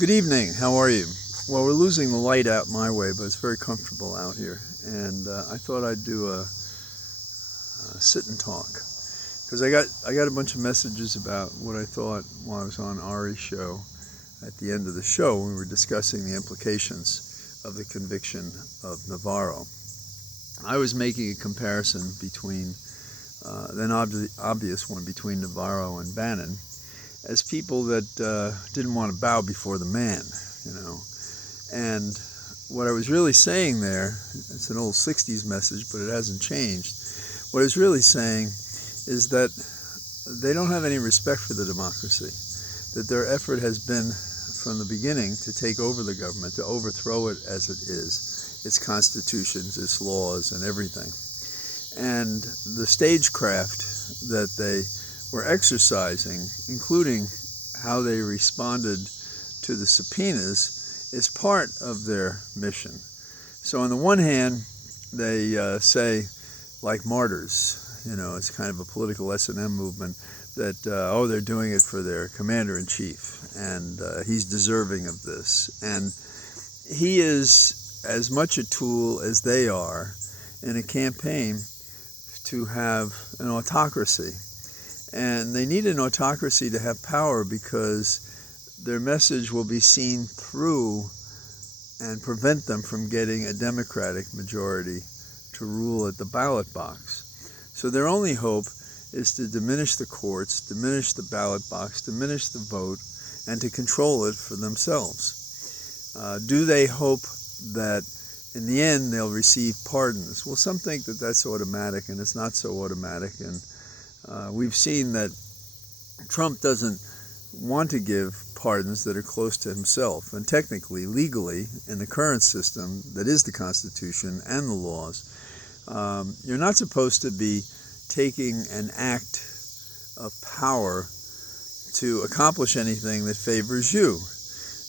Good evening. How are you? Well, we're losing the light out my way, but it's very comfortable out here. And I thought I'd do a sit and talk because I got a bunch of messages about what I thought while I was on Ari's show. At the end of the show, we were discussing the implications of the conviction of Navarro. I was making a comparison between an obvious one between Navarro and Bannon as people that didn't want to bow before the man, you know. And what I was really saying there, it's an old 60s message, but it hasn't changed. What I was really saying is that they don't have any respect for the democracy, that their effort has been from the beginning to take over the government, to overthrow it as it is, its constitutions, its laws, and everything. And the stagecraft that they were exercising, including how they responded to the subpoenas, is part of their mission. So on the one hand, they say, like martyrs, you know, it's kind of a political S&M movement, that, they're doing it for their commander-in-chief, and he's deserving of this. And he is as much a tool as they are in a campaign to have an autocracy. And they need an autocracy to have power because their message will be seen through and prevent them from getting a Democratic majority to rule at the ballot box. So their only hope is to diminish the courts, diminish the ballot box, diminish the vote, and to control it for themselves. Do they hope that in the end they'll receive pardons? Well, some think that that's automatic, and it's not so automatic. And we've seen that Trump doesn't want to give pardons that are close to himself. And technically, legally, in the current system that is the Constitution and the laws, you're not supposed to be taking an act of power to accomplish anything that favors you.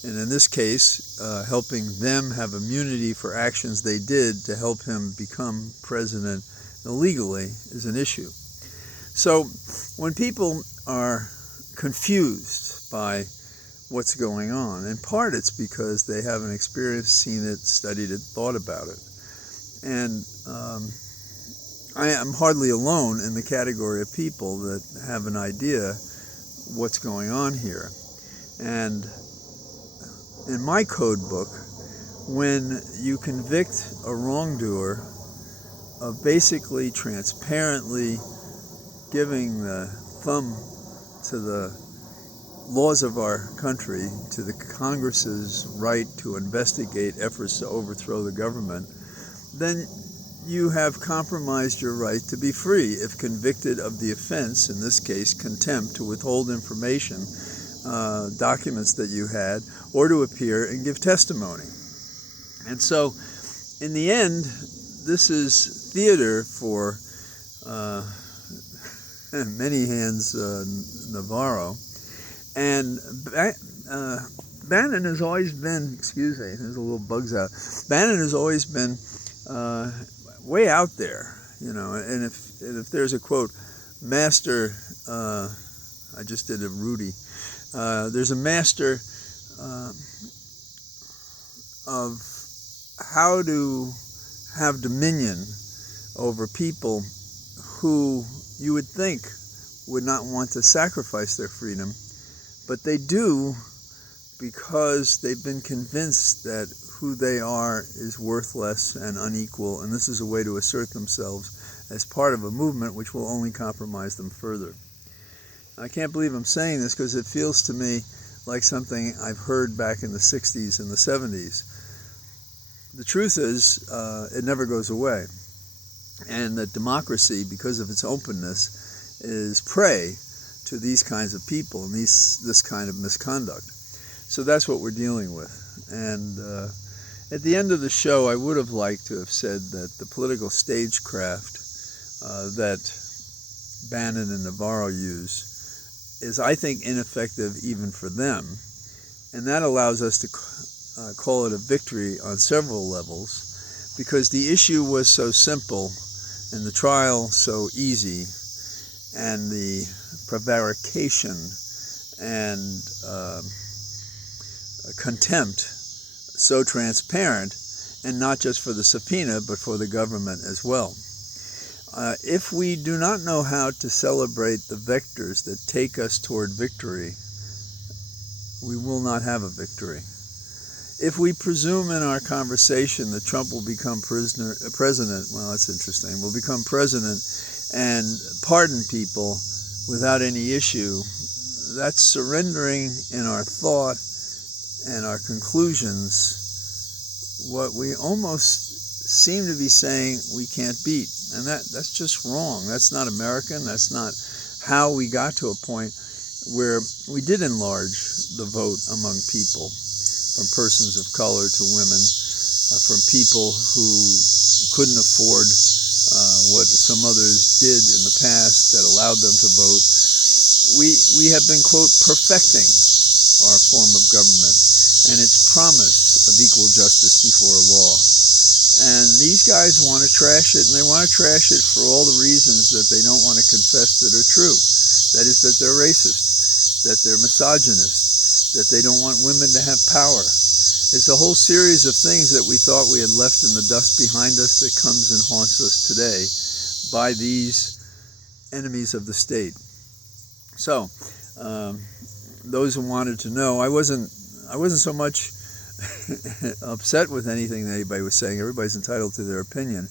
And in this case, helping them have immunity for actions they did to help him become president illegally is an issue. So when people are confused by what's going on, in part it's because they haven't experienced, seen it, studied it, thought about it. And I am hardly alone in the category of people that have an idea what's going on here. And in my code book, when you convict a wrongdoer of basically transparently giving the thumb to the laws of our country, to the Congress's right to investigate efforts to overthrow the government, then you have compromised your right to be free if convicted of the offense, in this case contempt, to withhold information, documents that you had, or to appear and give testimony. And so in the end, this is theater for many hands Navarro. And Bannon has always been, excuse me, there's a little bugs out. Bannon has always been way out there, you know. And if there's a quote, master, I just did a Rudy. There's a master of how to have dominion over people who you would think would not want to sacrifice their freedom, but they do because they've been convinced that who they are is worthless and unequal, and this is a way to assert themselves as part of a movement which will only compromise them further. I can't believe I'm saying this because it feels to me like something I've heard back in the 60s and the 70s. The truth is, it never goes away. And that democracy, because of its openness, is prey to these kinds of people and this kind of misconduct. So that's what we're dealing with. And at the end of the show, I would have liked to have said that the political stagecraft that Bannon and Navarro use is, I think, ineffective even for them. And that allows us to call it a victory on several levels, because the issue was so simple and the trial so easy, and the prevarication and contempt so transparent, and not just for the subpoena, but for the government as well. If we do not know how to celebrate the vectors that take us toward victory, we will not have a victory. If we presume in our conversation that Trump will become president, well, that's interesting, will become president and pardon people without any issue, that's surrendering in our thought and our conclusions what we almost seem to be saying we can't beat. And that's just wrong. That's not American. That's not how we got to a point where we did enlarge the vote among people, from persons of color to women, from people who couldn't afford what some others did in the past that allowed them to vote. We have been, quote, perfecting our form of government and its promise of equal justice before law. And these guys want to trash it, and they want to trash it for all the reasons that they don't want to confess that are true. That is, that they're racist, that they're misogynist, that they don't want women to have power. It's a whole series of things that we thought we had left in the dust behind us that comes and haunts us today by these enemies of the state. So, those who wanted to know, I wasn't so much upset with anything that anybody was saying. Everybody's entitled to their opinion.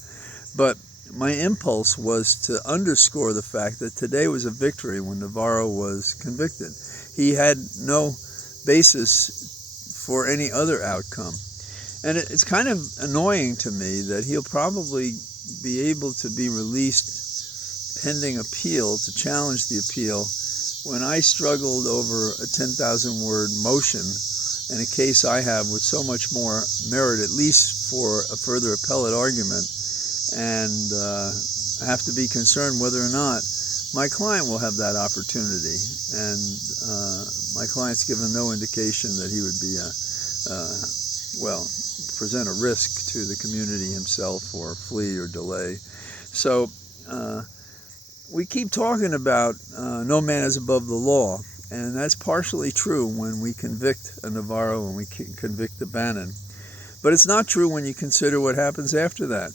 But my impulse was to underscore the fact that today was a victory when Navarro was convicted. He had no basis for any other outcome. And it's kind of annoying to me that he'll probably be able to be released pending appeal, to challenge the appeal, when I struggled over a 10,000-word motion in a case I have with so much more merit, at least for a further appellate argument, and I have to be concerned whether or not my client will have that opportunity. And my client's given no indication that he would be present a risk to the community himself or flee or delay. So we keep talking about no man is above the law. And that's partially true when we convict a Navarro and we convict a Bannon. But it's not true when you consider what happens after that.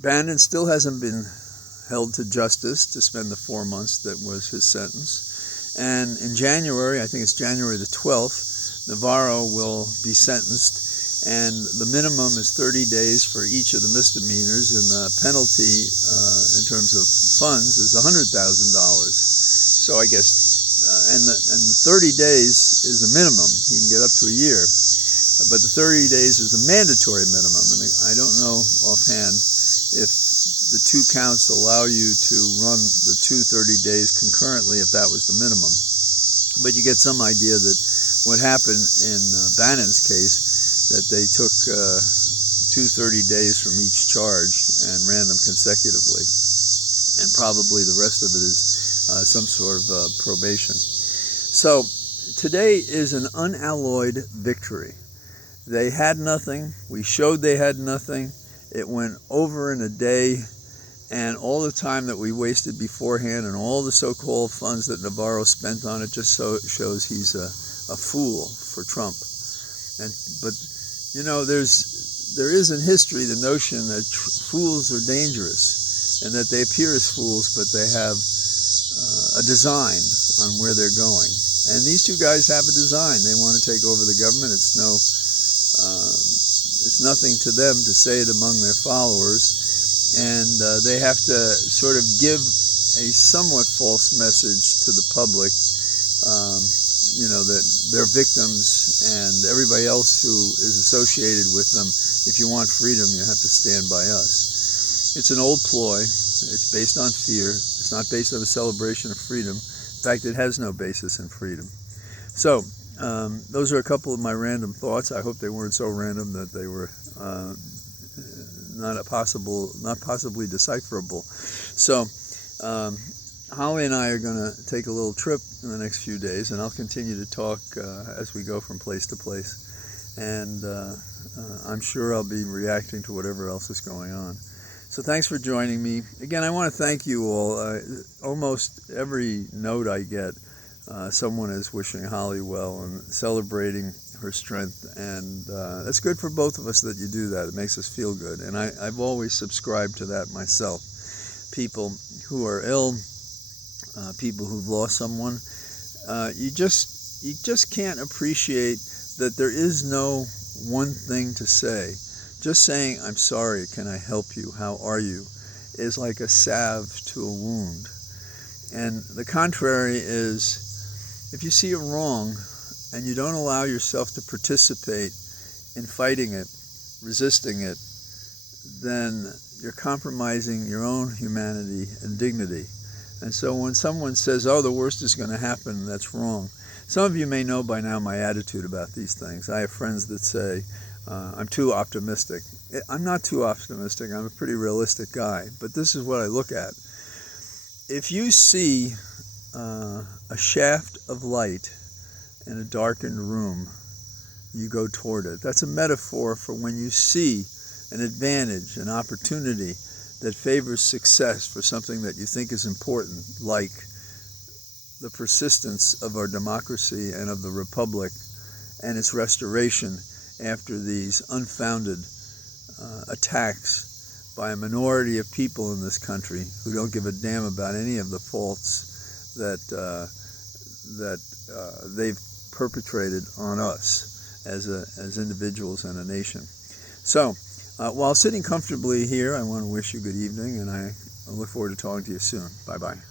Bannon still hasn't been held to justice to spend the 4 months that was his sentence. And in January, I think it's January the 12th, Navarro will be sentenced. And the minimum is 30 days for each of the misdemeanors, and the penalty in terms of funds is $100,000. So I guess and the 30 days is a minimum. He can get up to a year. But the 30 days is the mandatory minimum. And I don't know offhand if the two counts allow you to run the 30 days concurrently, if that was the minimum. But you get some idea that what happened in Bannon's case, that they took 30 days from each charge and ran them consecutively. And probably the rest of it is some sort of probation. So today is an unalloyed victory. They had nothing. We showed they had nothing. It went over in a day, and all the time that we wasted beforehand and all the so-called funds that Navarro spent on it just shows he's a fool for Trump. But you know, there is in history the notion that fools are dangerous and that they appear as fools, but they have a design on where they're going. And these two guys have a design. They want to take over the government. It's nothing to them to say it among their followers. And they have to sort of give a somewhat false message to the public, that they're victims and everybody else who is associated with them, if you want freedom, you have to stand by us. It's an old ploy. It's based on fear. It's not based on a celebration of freedom. In fact, it has no basis in freedom. So, those are a couple of my random thoughts. I hope they weren't so random that they were not possibly decipherable. So, Holly and I are going to take a little trip in the next few days, and I'll continue to talk as we go from place to place. And I'm sure I'll be reacting to whatever else is going on. So thanks for joining me. Again, I want to thank you all. Almost every note I get, someone is wishing Holly well and celebrating her strength, and that's good for both of us that you do that. It makes us feel good, and I've always subscribed to that myself. People who are ill, people who've lost someone, you just can't appreciate that there is no one thing to say. Just saying, "I'm sorry, can I help you, how are you," is like a salve to a wound. And the contrary is, if you see a wrong and you don't allow yourself to participate in fighting it, resisting it, then you're compromising your own humanity and dignity. And so when someone says, "Oh, the worst is going to happen," that's wrong. Some of you may know by now my attitude about these things. I have friends that say, I'm too optimistic. I'm not too optimistic. I'm a pretty realistic guy. But this is what I look at. If you see a shaft of light in a darkened room, you go toward it. That's a metaphor for when you see an advantage, an opportunity that favors success for something that you think is important, like the persistence of our democracy and of the republic and its restoration after these unfounded attacks by a minority of people in this country who don't give a damn about any of the faults that they've perpetrated on us as individuals and a nation. So, while sitting comfortably here, I want to wish you good evening, and I look forward to talking to you soon. Bye-bye.